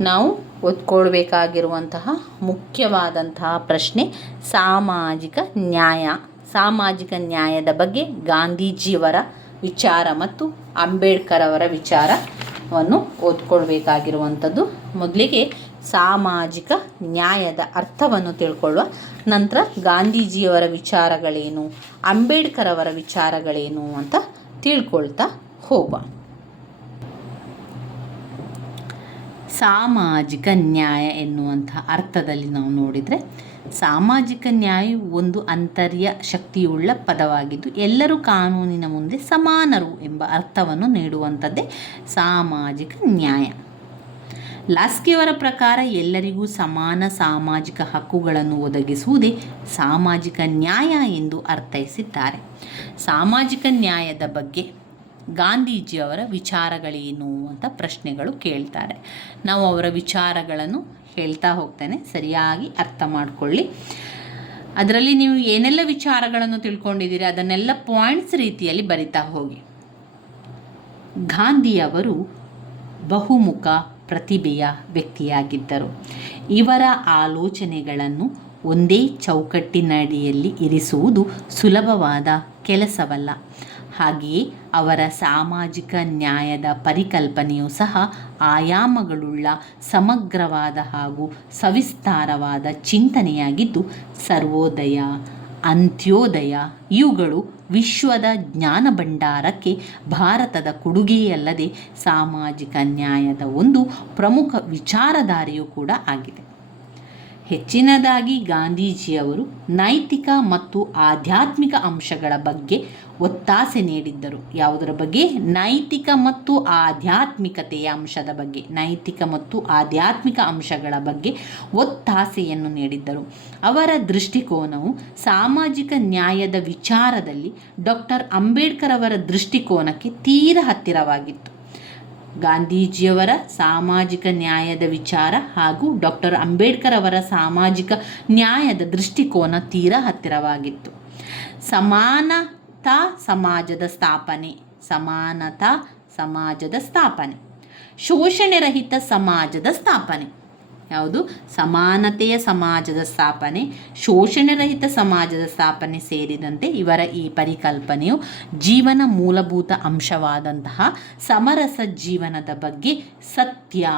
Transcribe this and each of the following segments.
ನಾವು ಒತ್ಕೊಳ್ಬೇಕಾಗಿರುವಂತಹ ಮುಖ್ಯವಾದಂತಹ ಪ್ರಶ್ನೆ, ಸಾಮಾಜಿಕ ನ್ಯಾಯ. ಸಾಮಾಜಿಕ ನ್ಯಾಯದ ಬಗ್ಗೆ ಗಾಂಧೀಜಿಯವರ ವಿಚಾರ ಮತ್ತು ಅಂಬೇಡ್ಕರ್ ಅವರ ವಿಚಾರವನ್ನು ಓದ್ಕೊಳ್ಬೇಕಾಗಿರುವಂಥದ್ದು ಮೊದಲಿಗೆ ಸಾಮಾಜಿಕ ನ್ಯಾಯದ ಅರ್ಥವನ್ನು ತಿಳ್ಕೊಳ್ಳುವ. ನಂತರ ಗಾಂಧೀಜಿಯವರ ವಿಚಾರಗಳೇನು ಅಂಬೇಡ್ಕರ್ ಅವರ ವಿಚಾರಗಳೇನು ಅಂತ ತಿಳ್ಕೊಳ್ತಾ ಹೋಗುವ. ಸಾಮಾಜಿಕ ನ್ಯಾಯ ಎನ್ನುವಂಥ ಅರ್ಥದಲ್ಲಿ ನಾವು ನೋಡಿದರೆ ಸಾಮಾಜಿಕ ನ್ಯಾಯವು ಒಂದು ಅಂತರ್ಯ ಶಕ್ತಿಯುಳ್ಳ ಪದವಾಗಿದ್ದು ಎಲ್ಲರೂ ಕಾನೂನಿನ ಮುಂದೆ ಸಮಾನರು ಎಂಬ ಅರ್ಥವನ್ನು ನೀಡುವಂಥದ್ದೇ ಸಾಮಾಜಿಕ ನ್ಯಾಯ. ಲಾಸ್ಕಿಯವರ ಪ್ರಕಾರ ಎಲ್ಲರಿಗೂ ಸಮಾನ ಸಾಮಾಜಿಕ ಹಕ್ಕುಗಳನ್ನು ಒದಗಿಸುವುದೇ ಸಾಮಾಜಿಕ ನ್ಯಾಯ ಎಂದು ಅರ್ಥೈಸಿದ್ದಾರೆ. ಸಾಮಾಜಿಕ ನ್ಯಾಯದ ಬಗ್ಗೆ ಗಾಂಧೀಜಿಯವರ ವಿಚಾರಗಳೇನು ಅಂತ ಪ್ರಶ್ನೆಗಳು ಕೇಳ್ತಾರೆ. ನಾವು ಅವರ ವಿಚಾರಗಳನ್ನು ಹೇಳ್ತಾ ಹೋಗ್ತೇನೆ. ಸರಿಯಾಗಿ ಅರ್ಥ ಮಾಡಿಕೊಳ್ಳಿ. ಅದರಲ್ಲಿ ನೀವು ಏನೆಲ್ಲ ವಿಚಾರಗಳನ್ನು ತಿಳ್ಕೊಂಡಿದ್ದೀರಿ, ಅದನ್ನೆಲ್ಲ ಪಾಯಿಂಟ್ಸ್ ರೀತಿಯಲ್ಲಿ ಬರಿತಾ ಹೋಗಿ. ಗಾಂಧಿಯವರು ಬಹುಮುಖ ಪ್ರತಿಭೆಯ ವ್ಯಕ್ತಿಯಾಗಿದ್ದರು. ಇವರ ಆಲೋಚನೆಗಳನ್ನು ಒಂದೇ ಚೌಕಟ್ಟಿನಡಿಯಲ್ಲಿ ಇರಿಸುವುದು ಸುಲಭವಾದ ಕೆಲಸವಲ್ಲ. ಹಾಗೆಯೇ ಅವರ ಸಾಮಾಜಿಕ ನ್ಯಾಯದ ಪರಿಕಲ್ಪನೆಯು ಸಹ ಆಯಾಮಗಳುಳ್ಳ ಸಮಗ್ರವಾದ ಹಾಗೂ ಸವಿಸ್ತಾರವಾದ ಚಿಂತನೆಯಾಗಿದ್ದು, ಸರ್ವೋದಯ, ಅಂತ್ಯೋದಯ ಇವುಗಳು ವಿಶ್ವದ ಜ್ಞಾನ ಭಂಡಾರಕ್ಕೆ ಭಾರತದ ಕೊಡುಗೆಯಲ್ಲದೆ ಸಾಮಾಜಿಕ ನ್ಯಾಯದ ಒಂದು ಪ್ರಮುಖ ವಿಚಾರಧಾರೆಯೂ ಕೂಡ ಆಗಿದೆ. ಹೆಚ್ಚಿನದಾಗಿ ಗಾಂಧೀಜಿಯವರು ನೈತಿಕ ಮತ್ತು ಆಧ್ಯಾತ್ಮಿಕ ಅಂಶಗಳ ಬಗ್ಗೆ ಒತ್ತಾಸೆ ನೀಡಿದ್ದರು. ಯಾವುದರ ಬಗ್ಗೆ? ನೈತಿಕ ಮತ್ತು ಆಧ್ಯಾತ್ಮಿಕತೆಯ ಅಂಶದ ಬಗ್ಗೆ. ನೈತಿಕ ಮತ್ತು ಆಧ್ಯಾತ್ಮಿಕ ಅಂಶಗಳ ಬಗ್ಗೆ ಒತ್ತಾಸೆಯನ್ನು ನೀಡಿದ್ದರು. ಅವರ ದೃಷ್ಟಿಕೋನವು ಸಾಮಾಜಿಕ ನ್ಯಾಯದ ವಿಚಾರದಲ್ಲಿ ಡಾಕ್ಟರ್ ಅಂಬೇಡ್ಕರ್ ಅವರ ದೃಷ್ಟಿಕೋನಕ್ಕೆ ತೀರ ಹತ್ತಿರವಾಗಿತ್ತು. ಗಾಂಧೀಜಿಯವರ ಸಾಮಾಜಿಕ ನ್ಯಾಯದ ವಿಚಾರ ಹಾಗೂ ಡಾಕ್ಟರ್ ಅಂಬೇಡ್ಕರ್ ಅವರ ಸಾಮಾಜಿಕ ನ್ಯಾಯದ ದೃಷ್ಟಿಕೋನ ತೀರಾ ಹತ್ತಿರವಾಗಿತ್ತು. ಸಮಾನತಾ ಸಮಾಜದ ಸ್ಥಾಪನೆ, ಸಮಾನತಾ ಸಮಾಜದ ಸ್ಥಾಪನೆ, ಶೋಷಣೆ ರಹಿತ ಸಮಾಜದ ಸ್ಥಾಪನೆ. ಯಾವುದು? ಸಮಾನತೆಯ ಸಮಾಜದ ಸ್ಥಾಪನೆ ಶೋಷಣೆ ರಹಿತ ಸಮಾಜದ ಸ್ಥಾಪನೆ ಸೇರಿದಂತೆ ಇವರ ಈ ಪರಿಕಲ್ಪನೆಯು ಜೀವನ ಮೂಲಭೂತ ಅಂಶವಾದಂತಹ ಸಮರಸ ಜೀವನದ ಬಗ್ಗೆ ಸತ್ಯ,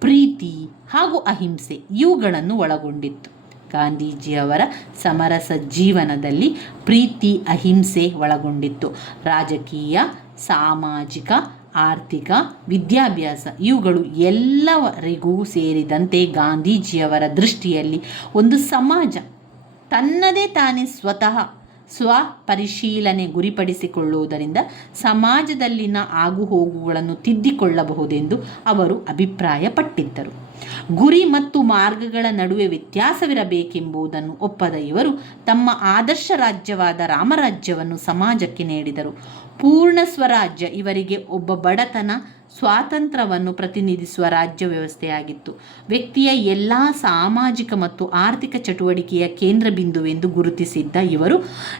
ಪ್ರೀತಿ ಹಾಗೂ ಅಹಿಂಸೆ ಇವುಗಳನ್ನು ಒಳಗೊಂಡಿತ್ತು. ಗಾಂಧೀಜಿಯವರ ಸಮರಸ ಜೀವನದಲ್ಲಿ ಪ್ರೀತಿ, ಅಹಿಂಸೆ ಒಳಗೊಂಡಿತ್ತು. ರಾಜಕೀಯ, ಸಾಮಾಜಿಕ ಆರ್ಥಿಕ, ವಿದ್ಯಾಭ್ಯಾಸ, ಇವುಗಳು ಎಲ್ಲವರಿಗೂ ಸೇರಿದಂತೆ ಗಾಂಧೀಜಿಯವರ ದೃಷ್ಟಿಯಲ್ಲಿ ಒಂದು ಸಮಾಜ ತನ್ನದೇ ತಾನೇ ಸ್ವತಃ ಸ್ವ ಪರಿಶೀಲನೆ ಗುರಿಪಡಿಸಿಕೊಳ್ಳುವುದರಿಂದ ಸಮಾಜದಲ್ಲಿನ ಆಗುಹೋಗುಗಳನ್ನು ತಿದ್ದಿಕೊಳ್ಳಬಹುದೆಂದು ಅವರು ಅಭಿಪ್ರಾಯಪಟ್ಟಿದ್ದರು. ಗುರಿ ಮತ್ತು ಮಾರ್ಗಗಳ ನಡುವೆ ವ್ಯತ್ಯಾಸವಿರಬೇಕೆಂಬುದನ್ನು ಒಪ್ಪದ ಇವರು ತಮ್ಮ ಆದರ್ಶ ರಾಜ್ಯವಾದ ರಾಮರಾಜ್ಯವನ್ನು ಸಮಾಜಕ್ಕೆ ನೀಡಿದರು. ಪೂರ್ಣ ಸ್ವರಾಜ್ಯ ಇವರಿಗೆ ಒಬ್ಬ ಬಡತನ ಸ್ವಾತಂತ್ರ್ಯವನ್ನು ಪ್ರತಿನಿಧಿಸುವ ರಾಜ್ಯ ವ್ಯವಸ್ಥೆಯಾಗಿತ್ತು. ವ್ಯಕ್ತಿಯ ಎಲ್ಲ ಸಾಮಾಜಿಕ ಮತ್ತು ಆರ್ಥಿಕ ಚಟುವಟಿಕೆಯ ಕೇಂದ್ರ ಬಿಂದುವೆಂದು ಗುರುತಿಸಿದ್ದ ಇವರು,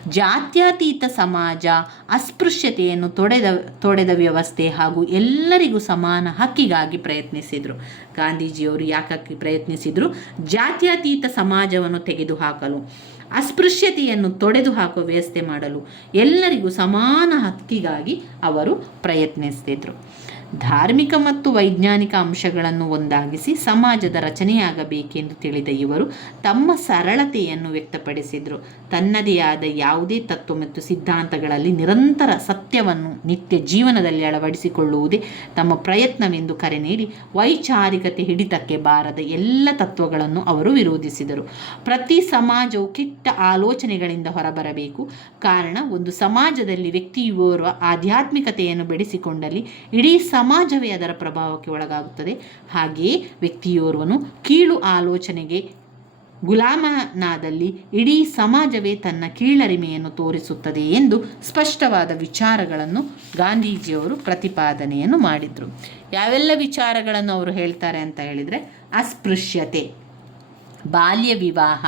ಜಾತ್ಯತೀತ ಸಮಾಜ, ಅಸ್ಪೃಶ್ಯತೆಯನ್ನು ತೊಡೆದ ತೊಡೆದ ವ್ಯವಸ್ಥೆ ಹಾಗೂ ಎಲ್ಲರಿಗೂ ಸಮಾನ ಹಕ್ಕಿಗಾಗಿ ಪ್ರಯತ್ನಿಸಿದರು. ಗಾಂಧೀಜಿಯವರು ಯಾಕಕ್ಕೆ ಪ್ರಯತ್ನಿಸಿದರು? ಜಾತ್ಯತೀತ ಸಮಾಜವನ್ನು ತೆಗೆದುಹಾಕಲು, ಅಸ್ಪೃಶ್ಯತೆಯನ್ನು ತೊಡೆದು ಹಾಕುವ ವ್ಯವಸ್ಥೆ ಮಾಡಲು ಎಲ್ಲರಿಗೂ ಸಮಾನ ಹಕ್ಕಿಗಾಗಿ ಅವರು ಪ್ರಯತ್ನಿಸ್ತಿದ್ರು. ಧಾರ್ಮಿಕ ಮತ್ತು ವೈಜ್ಞಾನಿಕ ಅಂಶಗಳನ್ನು ಒಂದಾಗಿಸಿ ಸಮಾಜದ ರಚನೆಯಾಗಬೇಕೆಂದು ತಿಳಿದ ಇವರು ತಮ್ಮ ಸರಳತೆಯನ್ನು ವ್ಯಕ್ತಪಡಿಸಿದರು. ತನ್ನದೇ ಆದ ಯಾವುದೇ ತತ್ವ ಮತ್ತು ಸಿದ್ಧಾಂತಗಳಲ್ಲಿ ನಿರಂತರ ಸತ್ಯವನ್ನು ನಿತ್ಯ ಜೀವನದಲ್ಲಿ ಅಳವಡಿಸಿಕೊಳ್ಳುವುದೇ ತಮ್ಮ ಪ್ರಯತ್ನವೆಂದು ಕರೆ ನೀಡಿ ವೈಚಾರಿಕತೆ ಹಿಡಿತಕ್ಕೆ ಬಾರದ ಎಲ್ಲ ತತ್ವಗಳನ್ನು ಅವರು ವಿರೋಧಿಸಿದರು. ಪ್ರತಿ ಸಮಾಜವು ಕೆಟ್ಟ ಆಲೋಚನೆಗಳಿಂದ ಹೊರಬರಬೇಕು. ಕಾರಣ, ಒಂದು ಸಮಾಜದಲ್ಲಿ ವ್ಯಕ್ತಿಯೋರ್ವ ಆಧ್ಯಾತ್ಮಿಕತೆಯನ್ನು ಬೆಳೆಸಿಕೊಂಡಲ್ಲಿ ಇಡೀ ಸಮಾಜವೇ ಅದರ ಪ್ರಭಾವಕ್ಕೆ ಒಳಗಾಗುತ್ತದೆ. ಹಾಗೆಯೇ ವ್ಯಕ್ತಿಯೋರ್ವನು ಕೀಳು ಆಲೋಚನೆಗೆ ಗುಲಾಮನಾದಲ್ಲಿ ಇಡೀ ಸಮಾಜವೇ ತನ್ನ ಕೀಳರಿಮೆಯನ್ನು ತೋರಿಸುತ್ತದೆ ಎಂದು ಸ್ಪಷ್ಟವಾದ ವಿಚಾರಗಳನ್ನು ಗಾಂಧೀಜಿಯವರು ಪ್ರತಿಪಾದನೆಯನ್ನು ಮಾಡಿದರು. ಯಾವೆಲ್ಲ ವಿಚಾರಗಳನ್ನು ಅವರು ಹೇಳ್ತಾರೆ ಅಂತ ಹೇಳಿದರೆ ಅಸ್ಪೃಶ್ಯತೆ, ಬಾಲ್ಯ ವಿವಾಹ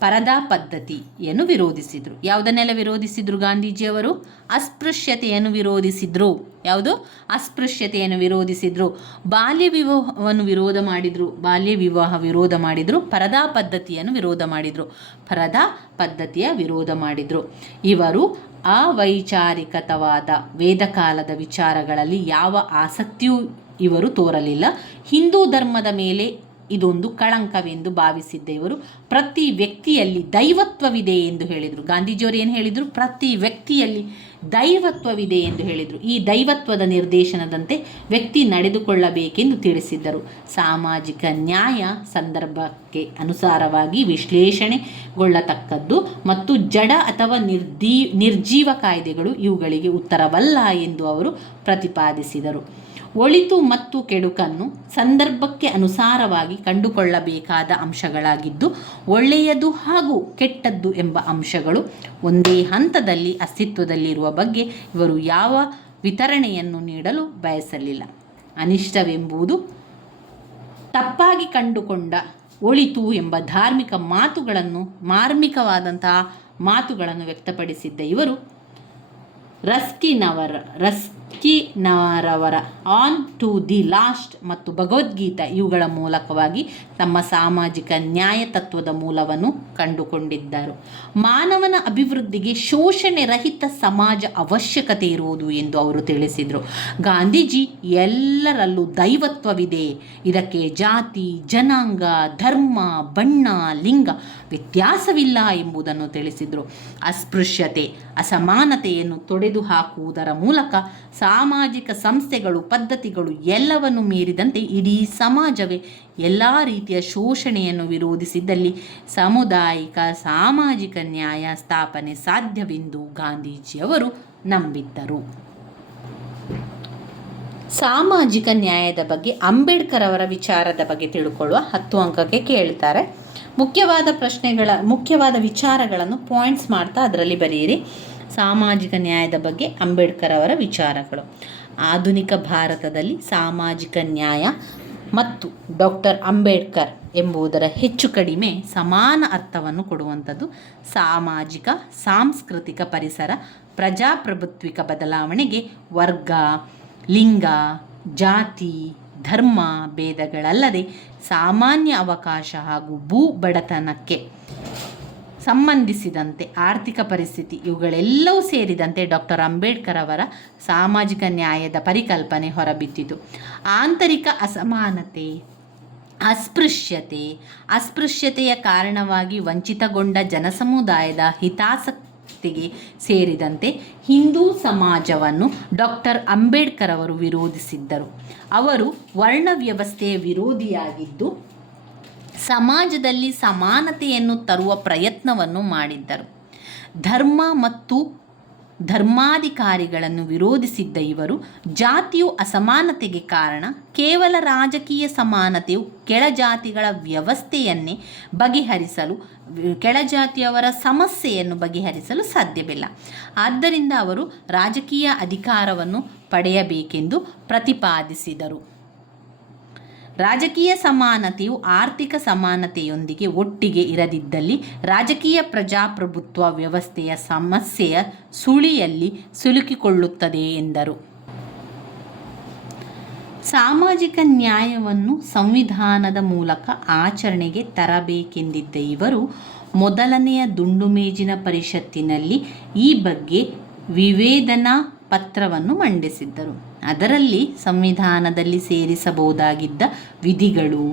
ಪರದಾ ಪದ್ಧತಿಯನ್ನು ವಿರೋಧಿಸಿದರು. ಯಾವುದನ್ನೆಲ್ಲ ವಿರೋಧಿಸಿದರು ಗಾಂಧೀಜಿಯವರು? ಅಸ್ಪೃಶ್ಯತೆಯನ್ನು ವಿರೋಧಿಸಿದರು. ಯಾವುದು? ಅಸ್ಪೃಶ್ಯತೆಯನ್ನು ವಿರೋಧಿಸಿದರು. ಬಾಲ್ಯ ವಿವಾಹವನ್ನು ವಿರೋಧ ಮಾಡಿದರು. ಬಾಲ್ಯ ವಿವಾಹ ವಿರೋಧ ಮಾಡಿದರು. ಪರದಾ ಪದ್ಧತಿಯನ್ನು ವಿರೋಧ ಮಾಡಿದರು. ಪರದಾ ಪದ್ಧತಿಯ ವಿರೋಧ ಮಾಡಿದರು. ಇವರು ಅವೈಚಾರಿಕತವಾದ ವೇದಕಾಲದ ವಿಚಾರಗಳಲ್ಲಿ ಯಾವ ಆಸಕ್ತಿಯೂ ಇವರು ತೋರಲಿಲ್ಲ. ಹಿಂದೂ ಧರ್ಮದ ಮೇಲೆ ಇದೊಂದು ಕಳಂಕವೆಂದು ಭಾವಿಸಿದ್ದೇವರು. ಪ್ರತಿ ವ್ಯಕ್ತಿಯಲ್ಲಿ ದೈವತ್ವವಿದೆ ಎಂದು ಹೇಳಿದರು. ಗಾಂಧೀಜಿಯವರು ಏನು ಹೇಳಿದರು? ಪ್ರತಿ ವ್ಯಕ್ತಿಯಲ್ಲಿ ದೈವತ್ವವಿದೆ ಎಂದು ಹೇಳಿದರು. ಈ ದೈವತ್ವದ ನಿರ್ದೇಶನದಂತೆ ವ್ಯಕ್ತಿ ನಡೆದುಕೊಳ್ಳಬೇಕೆಂದು ತಿಳಿಸಿದ್ದರು. ಸಾಮಾಜಿಕ ನ್ಯಾಯ ಸಂದರ್ಭಕ್ಕೆ ಅನುಸಾರವಾಗಿ ವಿಶ್ಲೇಷಣೆಗೊಳ್ಳತಕ್ಕದ್ದು ಮತ್ತು ಜಡ ಅಥವಾ ನಿರ್ದೀ ನಿರ್ಜೀವ ಕಾಯ್ದೆಗಳು ಇವುಗಳಿಗೆ ಉತ್ತರವಲ್ಲ ಎಂದು ಅವರು ಪ್ರತಿಪಾದಿಸಿದರು. ಒಳಿತು ಮತ್ತು ಕೆಡುಕನ್ನು ಸಂದರ್ಭಕ್ಕೆ ಅನುಸಾರವಾಗಿ ಕಂಡುಕೊಳ್ಳಬೇಕಾದ ಅಂಶಗಳಾಗಿದ್ದು, ಒಳ್ಳೆಯದು ಹಾಗೂ ಕೆಟ್ಟದ್ದು ಎಂಬ ಅಂಶಗಳು ಒಂದೇ ಹಂತದಲ್ಲಿ ಅಸ್ತಿತ್ವದಲ್ಲಿರುವ ಬಗ್ಗೆ ಇವರು ಯಾವ ವಿತರಣೆಯನ್ನು ನೀಡಲು ಬಯಸಲಿಲ್ಲ. ಅನಿಷ್ಟವೆಂಬುದು ತಪ್ಪಾಗಿ ಕಂಡುಕೊಂಡ ಒಳಿತು ಎಂಬ ಧಾರ್ಮಿಕ ಮಾತುಗಳನ್ನು, ಮಾರ್ಮಿಕವಾದಂತಹ ಮಾತುಗಳನ್ನು ವ್ಯಕ್ತಪಡಿಸಿದ್ದ ಇವರು ರಸ್ಕಿನವರ, ರಸ್ಕಿನವರವರ ಆನ್ ಟು ದಿ ಲಾಸ್ಟ್ ಮತ್ತು ಭಗವದ್ಗೀತೆ ಇವುಗಳ ಮೂಲಕವಾಗಿ ತಮ್ಮ ಸಾಮಾಜಿಕ ನ್ಯಾಯ ತತ್ವದ ಮೂಲವನ್ನು ಕಂಡುಕೊಂಡಿದ್ದರು. ಮಾನವನ ಅಭಿವೃದ್ಧಿಗೆ ಶೋಷಣೆ ರಹಿತ ಸಮಾಜ ಅವಶ್ಯಕತೆ ಇರುವುದು ಎಂದು ಅವರು ತಿಳಿಸಿದರು. ಗಾಂಧೀಜಿ, ಎಲ್ಲರಲ್ಲೂ ದೈವತ್ವವಿದೆ. ಇದಕ್ಕೆ ಜಾತಿ, ಜನಾಂಗ, ಧರ್ಮ, ಬಣ್ಣ, ಲಿಂಗ ವ್ಯತ್ಯಾಸವಿಲ್ಲ ಎಂಬುದನ್ನು ತಿಳಿಸಿದರು. ಅಸ್ಪೃಶ್ಯತೆ, ಅಸಮಾನತೆಯನ್ನು ತೊಡೆದು ಹಾಕುವುದರ ಮೂಲಕ ಸಾಮಾಜಿಕ ಸಂಸ್ಥೆಗಳು, ಪದ್ಧತಿಗಳು ಎಲ್ಲವನ್ನು ಮೀರಿದಂತೆ ಇಡೀ ಸಮಾಜವೇ ಎಲ್ಲ ರೀತಿಯ ಶೋಷಣೆಯನ್ನು ವಿರೋಧಿಸಿದ್ದಲ್ಲಿ ಸಾಮುದಾಯಿಕ, ಸಾಮಾಜಿಕ ನ್ಯಾಯ ಸ್ಥಾಪನೆ ಸಾಧ್ಯವೆಂದು ಗಾಂಧೀಜಿಯವರು ನಂಬಿದ್ದರು. ಸಾಮಾಜಿಕ ನ್ಯಾಯದ ಬಗ್ಗೆ ಅಂಬೇಡ್ಕರ್ ಅವರ ವಿಚಾರದ ಬಗ್ಗೆ ತಿಳ್ಕೊಳ್ಳುವ ಹತ್ತು ಅಂಕಕ್ಕೆ ಕೇಳ್ತಾರೆ. ಮುಖ್ಯವಾದ ಪ್ರಶ್ನೆಗಳ, ಮುಖ್ಯವಾದ ವಿಚಾರಗಳನ್ನು ಪಾಯಿಂಟ್ಸ್ ಮಾಡ್ತಾ ಅದರಲ್ಲಿ ಬರೆಯಿರಿ. ಸಾಮಾಜಿಕ ನ್ಯಾಯದ ಬಗ್ಗೆ ಅಂಬೇಡ್ಕರ್ ಅವರ ವಿಚಾರಗಳು. ಆಧುನಿಕ ಭಾರತದಲ್ಲಿ ಸಾಮಾಜಿಕ ನ್ಯಾಯ ಮತ್ತು ಡಾಕ್ಟರ್ ಅಂಬೇಡ್ಕರ್ ಎಂಬುದರ ಹೆಚ್ಚು ಕಡಿಮೆ ಸಮಾನ ಅರ್ಥವನ್ನು ಕೊಡುವಂಥದ್ದು ಸಾಮಾಜಿಕ, ಸಾಂಸ್ಕೃತಿಕ ಪರಿಸರ, ಪ್ರಜಾಪ್ರಭುತ್ವಿಕ ಬದಲಾವಣೆಗೆ ವರ್ಗ, ಲಿಂಗ, ಜಾತಿ, ಧರ್ಮ, ಭೇದಗಳಲ್ಲದೆ ಸಾಮಾನ್ಯ ಅವಕಾಶ ಹಾಗೂ ಭೂ ಬಡತನಕ್ಕೆ ಸಂಬಂಧಿಸಿದಂತೆ ಆರ್ಥಿಕ ಪರಿಸ್ಥಿತಿ ಇವುಗಳೆಲ್ಲವೂ ಸೇರಿದಂತೆ ಡಾಕ್ಟರ್ ಅಂಬೇಡ್ಕರ್ ಅವರ ಸಾಮಾಜಿಕ ನ್ಯಾಯದ ಪರಿಕಲ್ಪನೆ ಹೊರಬಿದ್ದಿತು. ಆಂತರಿಕ ಅಸಮಾನತೆ, ಅಸ್ಪೃಶ್ಯತೆ, ಅಸ್ಪೃಶ್ಯತೆಯ ಕಾರಣವಾಗಿ ವಂಚಿತಗೊಂಡ ಜನಸಮುದಾಯದ ಹಿತಾಸಕ್ತಿಗೆ ಸೇರಿದಂತೆ ಹಿಂದೂ ಸಮಾಜವನ್ನು ಡಾಕ್ಟರ್ ಅಂಬೇಡ್ಕರ್ ಅವರು ವಿರೋಧಿಸಿದ್ದರು. ಅವರು ವರ್ಣ ವ್ಯವಸ್ಥೆಯ ವಿರೋಧಿಯಾಗಿದ್ದು ಸಮಾಜದಲ್ಲಿ ಸಮಾನತೆಯನ್ನು ತರುವ ಪ್ರಯತ್ನವನ್ನು ಮಾಡಿದ್ದರು. ಧರ್ಮ ಮತ್ತು ಧರ್ಮಾಧಿಕಾರಿಗಳನ್ನು ವಿರೋಧಿಸಿದ್ದ ಇವರು ಜಾತಿಯು ಅಸಮಾನತೆಗೆ ಕಾರಣ ಕೇವಲ ರಾಜಕೀಯ ಸಮಾನತೆಯು ಕೆಳಜಾತಿಗಳ ವ್ಯವಸ್ಥೆಯನ್ನೇ ಬಗೆಹರಿಸಲು ಕೆಳಜಾತಿಯವರ ಸಮಸ್ಯೆಯನ್ನು ಬಗೆಹರಿಸಲು ಸಾಧ್ಯವಿಲ್ಲ. ಆದ್ದರಿಂದ ಅವರು ರಾಜಕೀಯ ಅಧಿಕಾರವನ್ನು ಪಡೆಯಬೇಕೆಂದು ಪ್ರತಿಪಾದಿಸಿದರು. ರಾಜಕೀಯ ಸಮಾನತೆಯು ಆರ್ಥಿಕ ಸಮಾನತೆಯೊಂದಿಗೆ ಒಟ್ಟಿಗೆ ಇರದಿದ್ದಲ್ಲಿ ರಾಜಕೀಯ ಪ್ರಜಾಪ್ರಭುತ್ವ ವ್ಯವಸ್ಥೆಯ ಸಮಸ್ಯೆಯ ಸುಳಿಯಲ್ಲಿ ಸಿಲುಕಿಕೊಳ್ಳುತ್ತದೆ ಎಂದರು. ಸಾಮಾಜಿಕ ನ್ಯಾಯವನ್ನು ಸಂವಿಧಾನದ ಮೂಲಕ ಆಚರಣೆಗೆ ತರಬೇಕೆಂದಿದ್ದ ಇವರು ಮೊದಲನೆಯ ದುಂಡುಮೇಜಿನ ಪರಿಷತ್ತಿನಲ್ಲಿ ಈ ಬಗ್ಗೆ ವಿವೇದನಾ ಪತ್ರವನ್ನು ಮಂಡಿಸಿದ್ದರು. ಅದರಲ್ಲಿ ಸಂವಿಧಾನದಲ್ಲಿ ಸೇರಿಸಬಹುದಾಗಿದ್ದ ವಿಧಿಗಳು,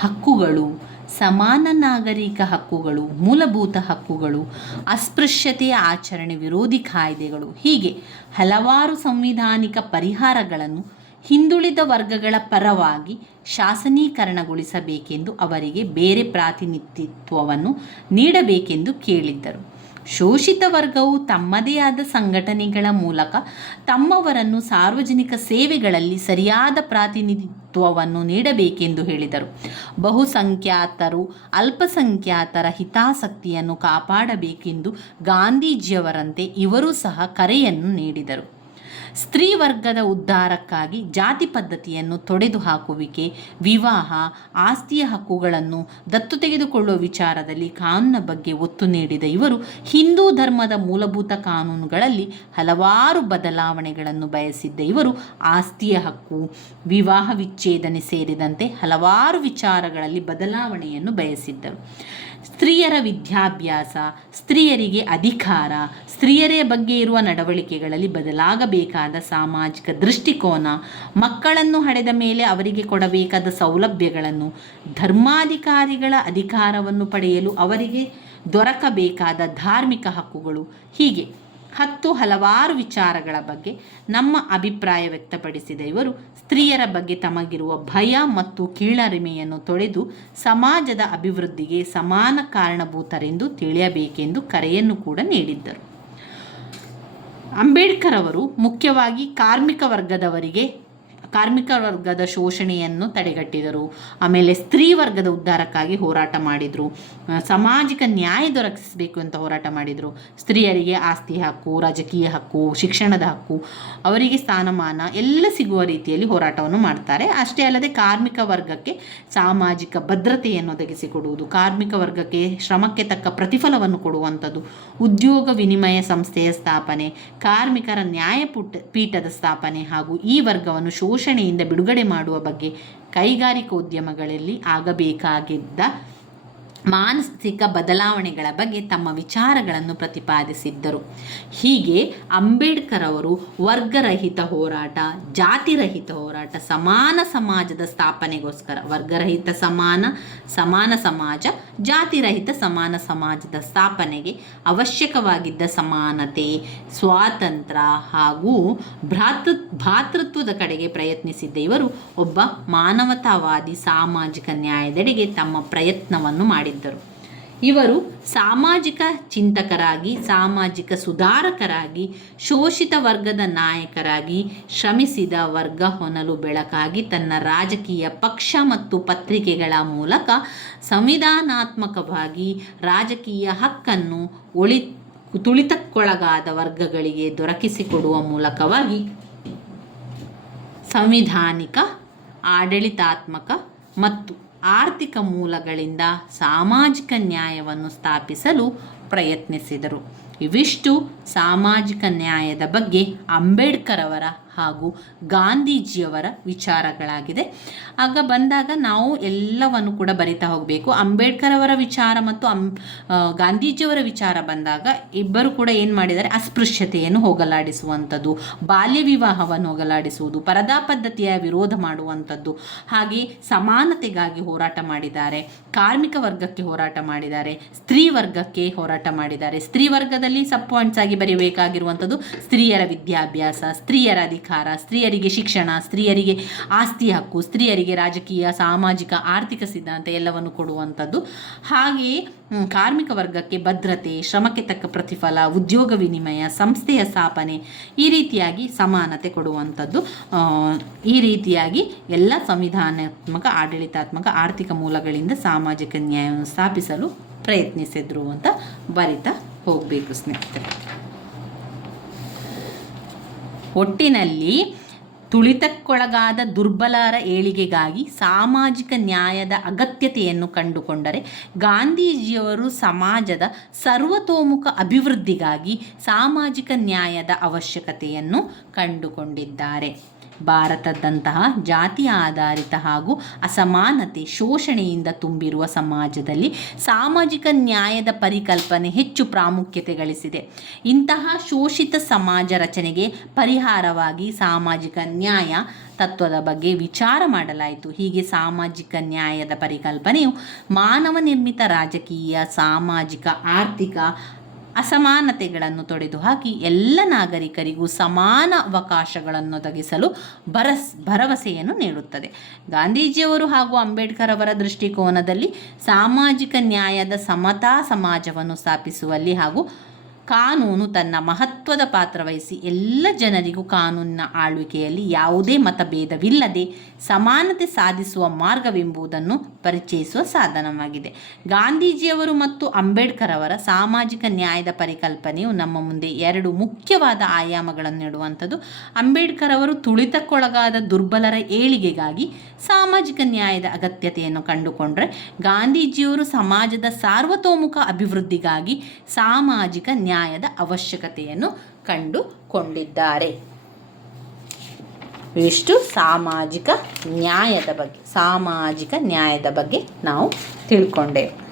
ಹಕ್ಕುಗಳು, ಸಮಾನ ನಾಗರಿಕ ಹಕ್ಕುಗಳು, ಮೂಲಭೂತ ಹಕ್ಕುಗಳು ಅಸ್ಪೃಶ್ಯತೆಯ ಆಚರಣೆ ವಿರೋಧಿ ಕಾಯ್ದೆಗಳು, ಹೀಗೆ ಹಲವಾರು ಸಂವಿಧಾನಿಕ ಪರಿಹಾರಗಳನ್ನು ಹಿಂದುಳಿದ ವರ್ಗಗಳ ಪರವಾಗಿ ಶಾಸನೀಕರಣಗೊಳಿಸಬೇಕೆಂದು ಅವರಿಗೆ ಬೇರೆ ಪ್ರಾತಿನಿಧಿತ್ವವನ್ನು ನೀಡಬೇಕೆಂದು ಕೇಳಿದ್ದರು. ಶೋಷಿತ ವರ್ಗವು ತಮ್ಮದೇ ಆದ ಸಂಘಟನೆಗಳ ಮೂಲಕ ತಮ್ಮವರನ್ನು ಸಾರ್ವಜನಿಕ ಸೇವೆಗಳಲ್ಲಿ ಸರಿಯಾದ ಪ್ರಾತಿನಿಧಿತ್ವವನ್ನು ನೀಡಬೇಕೆಂದು ಹೇಳಿದರು. ಬಹುಸಂಖ್ಯಾತರು ಅಲ್ಪಸಂಖ್ಯಾತರ ಹಿತಾಸಕ್ತಿಯನ್ನು ಕಾಪಾಡಬೇಕೆಂದು ಗಾಂಧೀಜಿಯವರಂತೆ ಇವರೂ ಸಹ ಕರೆಯನ್ನು ನೀಡಿದರು. ಸ್ತ್ರೀ ವರ್ಗದ ಉದ್ಧಾರಕ್ಕಾಗಿ ಜಾತಿ ಪದ್ಧತಿಯನ್ನು ತೊಡೆದು ಹಾಕುವಿಕೆ, ವಿವಾಹ, ಆಸ್ತಿಯ ಹಕ್ಕುಗಳನ್ನು ದತ್ತು ತೆಗೆದುಕೊಳ್ಳುವ ವಿಚಾರದಲ್ಲಿ ಕಾನೂನಿನ ಬಗ್ಗೆ ಒತ್ತು ನೀಡಿದ ಇವರು ಹಿಂದೂ ಧರ್ಮದ ಮೂಲಭೂತ ಕಾನೂನುಗಳಲ್ಲಿ ಹಲವಾರು ಬದಲಾವಣೆಗಳನ್ನು ಬಯಸಿದ್ದ ಇವರು ಆಸ್ತಿಯ ಹಕ್ಕು, ವಿವಾಹ ವಿಚ್ಛೇದನೆ ಸೇರಿದಂತೆ ಹಲವಾರು ವಿಚಾರಗಳಲ್ಲಿ ಬದಲಾವಣೆಯನ್ನು ಬಯಸಿದ್ದರು. ಸ್ತ್ರೀಯರ ವಿದ್ಯಾಭ್ಯಾಸ, ಸ್ತ್ರೀಯರಿಗೆ ಅಧಿಕಾರ, ಸ್ತ್ರೀಯರೇ ಬಗ್ಗೆ ಇರುವ ನಡವಳಿಕೆಗಳಲ್ಲಿ ಬದಲಾಗಬೇಕಾದ ಸಾಮಾಜಿಕ ದೃಷ್ಟಿಕೋನ, ಮಕ್ಕಳನ್ನು ಹಡೆದ ಮೇಲೆ ಅವರಿಗೆ ಕೊಡಬೇಕಾದ ಸೌಲಭ್ಯಗಳನ್ನು, ಧರ್ಮಾಧಿಕಾರಿಗಳ ಅಧಿಕಾರವನ್ನು ಪಡೆಯಲು ಅವರಿಗೆ ದೊರಕಬೇಕಾದ ಧಾರ್ಮಿಕ ಹಕ್ಕುಗಳು, ಹೀಗೆ. ಹತ್ತು ಹಲವಾರು ವಿಚಾರಗಳ ಬಗ್ಗೆ ನಮ್ಮ ಅಭಿಪ್ರಾಯ ವ್ಯಕ್ತಪಡಿಸಿದ ಇವರು, ಸ್ತ್ರೀಯರ ಬಗ್ಗೆ ತಮಗಿರುವ ಭಯ ಮತ್ತು ಕೀಳರಿಮೆಯನ್ನು ತೊಳೆದು ಸಮಾಜದ ಅಭಿವೃದ್ಧಿಗೆ ಸಮಾನ ಕಾರಣಭೂತರೆಂದು ತಿಳಿಯಬೇಕೆಂದು ಕರೆಯನ್ನು ಕೂಡ ನೀಡಿದ್ದರು. ಅಂಬೇಡ್ಕರ್ ಅವರು ಮುಖ್ಯವಾಗಿ ಕಾರ್ಮಿಕ ವರ್ಗದವರಿಗೆ ಕಾರ್ಮಿಕ ವರ್ಗದ ಶೋಷಣೆಯನ್ನು ತಡೆಗಟ್ಟಿದರು. ಆಮೇಲೆ ಸ್ತ್ರೀ ವರ್ಗದ ಉದ್ಧಾರಕ್ಕಾಗಿ ಹೋರಾಟ ಮಾಡಿದರು. ಸಾಮಾಜಿಕ ನ್ಯಾಯ ದೊರಕಿಸಬೇಕು ಅಂತ ಹೋರಾಟ ಮಾಡಿದರು. ಸ್ತ್ರೀಯರಿಗೆ ಆಸ್ತಿ ಹಕ್ಕು, ರಾಜಕೀಯ ಹಕ್ಕು, ಶಿಕ್ಷಣದ ಹಕ್ಕು, ಅವರಿಗೆ ಸ್ಥಾನಮಾನ ಎಲ್ಲ ಸಿಗುವ ರೀತಿಯಲ್ಲಿ ಹೋರಾಟವನ್ನು ಮಾಡ್ತಾರೆ. ಅಷ್ಟೇ ಅಲ್ಲದೆ ಕಾರ್ಮಿಕ ವರ್ಗಕ್ಕೆ ಸಾಮಾಜಿಕ ಭದ್ರತೆಯನ್ನು ಒದಗಿಸಿಕೊಡುವುದು, ಕಾರ್ಮಿಕ ವರ್ಗಕ್ಕೆ ಶ್ರಮಕ್ಕೆ ತಕ್ಕ ಪ್ರತಿಫಲವನ್ನು ಕೊಡುವಂಥದ್ದು, ಉದ್ಯೋಗ ವಿನಿಮಯ ಸಂಸ್ಥೆಯ ಸ್ಥಾಪನೆ, ಕಾರ್ಮಿಕರ ನ್ಯಾಯಪುಟ ಪೀಠದ ಸ್ಥಾಪನೆ ಹಾಗೂ ಈ ವರ್ಗವನ್ನು ಶೋಷಣೆಯಿಂದ ಬಿಡುಗಡೆ ಮಾಡುವ ಬಗ್ಗೆ ಕೈಗಾರಿಕೋದ್ಯಮಗಳಲ್ಲಿ ಆಗಬೇಕಾಗಿದ್ದ ಮಾನಸಿಕ ಬದಲಾವಣೆಗಳ ಬಗ್ಗೆ ತಮ್ಮ ವಿಚಾರಗಳನ್ನು ಪ್ರತಿಪಾದಿಸಿದ್ದರು. ಹೀಗೆ ಅಂಬೇಡ್ಕರ್ ಅವರು ವರ್ಗರಹಿತ ಹೋರಾಟ, ಜಾತಿರಹಿತ ಹೋರಾಟ, ಸಮಾನ ಸಮಾಜದ ಸ್ಥಾಪನೆಗೋಸ್ಕರ, ವರ್ಗರಹಿತ ಸಮಾನ ಸಮಾನ ಸಮಾಜ, ಜಾತಿರಹಿತ ಸಮಾನ ಸಮಾಜದ ಸ್ಥಾಪನೆಗೆ ಅವಶ್ಯಕವಾಗಿದ್ದ ಸಮಾನತೆ, ಸ್ವಾತಂತ್ರ್ಯ ಹಾಗೂ ಭ್ರಾತೃ ಭ್ರಾತೃತ್ವದ ಕಡೆಗೆ ಪ್ರಯತ್ನಿಸಿದ್ದ ಇವರು ಒಬ್ಬ ಮಾನವತಾವಾದಿ ಸಾಮಾಜಿಕ ನ್ಯಾಯದೆಡೆಗೆ ತಮ್ಮ ಪ್ರಯತ್ನವನ್ನು ಮಾಡಿದ್ದರು. ಇವರು ಸಾಮಾಜಿಕ ಚಿಂತಕರಾಗಿ, ಸಾಮಾಜಿಕ ಸುಧಾರಕರಾಗಿ, ಶೋಷಿತ ವರ್ಗದ ನಾಯಕರಾಗಿ ಶ್ರಮಿಸಿದ ವರ್ಗ ಹೊನಲು ಬೆಳಕಾಗಿ ತನ್ನ ರಾಜಕೀಯ ಪಕ್ಷ ಮತ್ತು ಪತ್ರಿಕೆಗಳ ಮೂಲಕ ಸಂವಿಧಾನಾತ್ಮಕವಾಗಿ ರಾಜಕೀಯ ಹಕ್ಕನ್ನು ಒಳಿ, ತುಳಿತಕ್ಕೊಳಗಾದ ವರ್ಗಗಳಿಗೆ ದೊರಕಿಸಿಕೊಡುವ ಮೂಲಕವಾಗಿ ಸಂವಿಧಾನಿಕ, ಆಡಳಿತಾತ್ಮಕ ಮತ್ತು ಆರ್ಥಿಕ ಮೂಲಗಳಿಂದ ಸಾಮಾಜಿಕ ನ್ಯಾಯವನ್ನು ಸ್ಥಾಪಿಸಲು ಪ್ರಯತ್ನಿಸಿದರು. ಇವಿಷ್ಟು ಸಾಮಾಜಿಕ ನ್ಯಾಯದ ಬಗ್ಗೆ ಅಂಬೇಡ್ಕರ್ ಅವರ ಹಾಗೂ ಗಾಂಧೀಜಿಯವರ ವಿಚಾರಗಳಾಗಿದೆ. ಆಗ ಬಂದಾಗ ನಾವು ಎಲ್ಲವನ್ನು ಕೂಡ ಬರಿತಾ ಹೋಗಬೇಕು. ಅಂಬೇಡ್ಕರ್ ಅವರ ವಿಚಾರ ಮತ್ತು ಅಂ ಗಾಂಧೀಜಿಯವರ ವಿಚಾರ ಬಂದಾಗ ಇಬ್ಬರು ಕೂಡ ಏನು ಮಾಡಿದ್ದಾರೆ? ಅಸ್ಪೃಶ್ಯತೆಯನ್ನು ಹೋಗಲಾಡಿಸುವಂಥದ್ದು, ಬಾಲ್ಯ ವಿವಾಹವನ್ನು ಹೋಗಲಾಡಿಸುವುದು ಪರದಾ ಪದ್ಧತಿಯ ವಿರೋಧ ಮಾಡುವಂಥದ್ದು, ಹಾಗೆ ಸಮಾನತೆಗಾಗಿ ಹೋರಾಟ ಮಾಡಿದ್ದಾರೆ, ಕಾರ್ಮಿಕ ವರ್ಗಕ್ಕೆ ಹೋರಾಟ ಮಾಡಿದ್ದಾರೆ, ಸ್ತ್ರೀ ವರ್ಗಕ್ಕೆ ಹೋರಾಟ ಮಾಡಿದ್ದಾರೆ. ಸ್ತ್ರೀ ವರ್ಗದಲ್ಲಿ ಸಬ್ ಪಾಯಿಂಟ್ಸ್ ಆಗಿ ಬರೀಬೇಕಾಗಿರುವಂಥದ್ದು ಸ್ತ್ರೀಯರ ವಿದ್ಯಾಭ್ಯಾಸ, ಸ್ತ್ರೀಯರ ಅಧಿಕಾರ ಸ್ತ್ರೀಯರಿಗೆ ಶಿಕ್ಷಣ, ಸ್ತ್ರೀಯರಿಗೆ ಆಸ್ತಿ ಹಕ್ಕು, ಸ್ತ್ರೀಯರಿಗೆ ರಾಜಕೀಯ, ಸಾಮಾಜಿಕ, ಆರ್ಥಿಕ ಸಿದ್ಧಾಂತ ಎಲ್ಲವನ್ನು ಕೊಡುವಂಥದ್ದು. ಹಾಗೆಯೇ ಕಾರ್ಮಿಕ ವರ್ಗಕ್ಕೆ ಭದ್ರತೆ, ಶ್ರಮಕ್ಕೆ ತಕ್ಕ ಪ್ರತಿಫಲ, ಉದ್ಯೋಗ ವಿನಿಮಯ, ಸಂಸ್ಥೆಯ ಸ್ಥಾಪನೆ ಈ ರೀತಿಯಾಗಿ ಸಮಾನತೆ ಕೊಡುವಂಥದ್ದು. ಈ ರೀತಿಯಾಗಿ ಎಲ್ಲ ಸಂವಿಧಾನಾತ್ಮಕ, ಆಡಳಿತಾತ್ಮಕ, ಆರ್ಥಿಕ ಮೂಲಗಳಿಂದ ಸಾಮಾಜಿಕ ನ್ಯಾಯವನ್ನು ಸ್ಥಾಪಿಸಲು ಪ್ರಯತ್ನಿಸಿದ್ರು ಅಂತ ಬರಿತಾ ಹೋಗಬೇಕು ಸ್ನೇಹಿತರೆ. ಒಟ್ಟಿನಲ್ಲಿ ತುಳಿತಕ್ಕೊಳಗಾದ ದುರ್ಬಲರ ಏಳಿಗೆಗಾಗಿ ಸಾಮಾಜಿಕ ನ್ಯಾಯದ ಅಗತ್ಯತೆಯನ್ನು ಕಂಡುಕೊಂಡರೆ ಗಾಂಧೀಜಿಯವರು ಸಮಾಜದ ಸರ್ವತೋಮುಖ ಅಭಿವೃದ್ಧಿಗಾಗಿ ಸಾಮಾಜಿಕ ನ್ಯಾಯದ ಅವಶ್ಯಕತೆಯನ್ನು ಕಂಡುಕೊಂಡಿದ್ದಾರೆ. ಭಾರತದಂತಹ ಜಾತಿ ಆಧಾರಿತ ಹಾಗೂ ಅಸಮಾನತೆ ಶೋಷಣೆಯಿಂದ ತುಂಬಿರುವ ಸಮಾಜದಲ್ಲಿ ಸಾಮಾಜಿಕ ನ್ಯಾಯದ ಪರಿಕಲ್ಪನೆ ಹೆಚ್ಚು ಪ್ರಾಮುಖ್ಯತೆ ಗಳಿಸಿದೆ. ಇಂತಹ ಶೋಷಿತ ಸಮಾಜ ರಚನೆಗೆ ಪರಿಹಾರವಾಗಿ ಸಾಮಾಜಿಕ ನ್ಯಾಯ ತತ್ವದ ಬಗ್ಗೆ ವಿಚಾರ ಮಾಡಲಾಯಿತು. ಹೀಗೆ ಸಾಮಾಜಿಕ ನ್ಯಾಯದ ಪರಿಕಲ್ಪನೆಯು ಮಾನವ ನಿರ್ಮಿತ ರಾಜಕೀಯ, ಸಾಮಾಜಿಕ, ಆರ್ಥಿಕ ಅಸಮಾನತೆಗಳನ್ನು ತೊಡೆದುಹಾಕಿ ಎಲ್ಲ ನಾಗರಿಕರಿಗೂ ಸಮಾನ ಅವಕಾಶಗಳನ್ನು ಒದಗಿಸಲು ಭರಸ್ ಭರವಸೆಯನ್ನು ನೀಡುತ್ತದೆ. ಗಾಂಧೀಜಿಯವರು ಹಾಗೂ ಅಂಬೇಡ್ಕರ್ ಅವರ ದೃಷ್ಟಿಕೋನದಲ್ಲಿ ಸಾಮಾಜಿಕ ನ್ಯಾಯದ ಸಮತಾ ಸಮಾಜವನ್ನು ಸ್ಥಾಪಿಸುವಲ್ಲಿ ಹಾಗೂ ಕಾನೂನು ತನ್ನ ಮಹತ್ವದ ಪಾತ್ರ ವಹಿಸಿ ಎಲ್ಲ ಜನರಿಗೂ ಕಾನೂನಿನ ಆಳ್ವಿಕೆಯಲ್ಲಿ ಯಾವುದೇ ಮತಭೇದವಿಲ್ಲದೆ ಸಮಾನತೆ ಸಾಧಿಸುವ ಮಾರ್ಗವೆಂಬುದನ್ನು ಪರಿಚಯಿಸುವ ಸಾಧನವಾಗಿದೆ. ಗಾಂಧೀಜಿಯವರು ಮತ್ತು ಅಂಬೇಡ್ಕರ್ ಅವರ ಸಾಮಾಜಿಕ ನ್ಯಾಯದ ಪರಿಕಲ್ಪನೆಯು ನಮ್ಮ ಮುಂದೆ ಎರಡು ಮುಖ್ಯವಾದ ಆಯಾಮಗಳನ್ನು ನೀಡುವಂಥದ್ದು. ಅಂಬೇಡ್ಕರ್ ಅವರು ತುಳಿತಕ್ಕೊಳಗಾದ ದುರ್ಬಲರ ಏಳಿಗೆಗಾಗಿ ಸಾಮಾಜಿಕ ನ್ಯಾಯದ ಅಗತ್ಯತೆಯನ್ನು ಕಂಡುಕೊಂಡರೆ ಗಾಂಧೀಜಿಯವರು ಸಮಾಜದ ಸಾರ್ವತೋಮುಖ ಅಭಿವೃದ್ಧಿಗಾಗಿ ಸಾಮಾಜಿಕ ನ್ಯಾಯದ ಅವಶ್ಯಕತೆಯನ್ನು ಕಂಡುಕೊಂಡಿದ್ದಾರೆ. ಇಷ್ಟು ಸಾಮಾಜಿಕ ನ್ಯಾಯದ ಬಗ್ಗೆ ಸಾಮಾಜಿಕ ನ್ಯಾಯದ ಬಗ್ಗೆ ನಾವು ತಿಳ್ಕೊಂಡೆವು.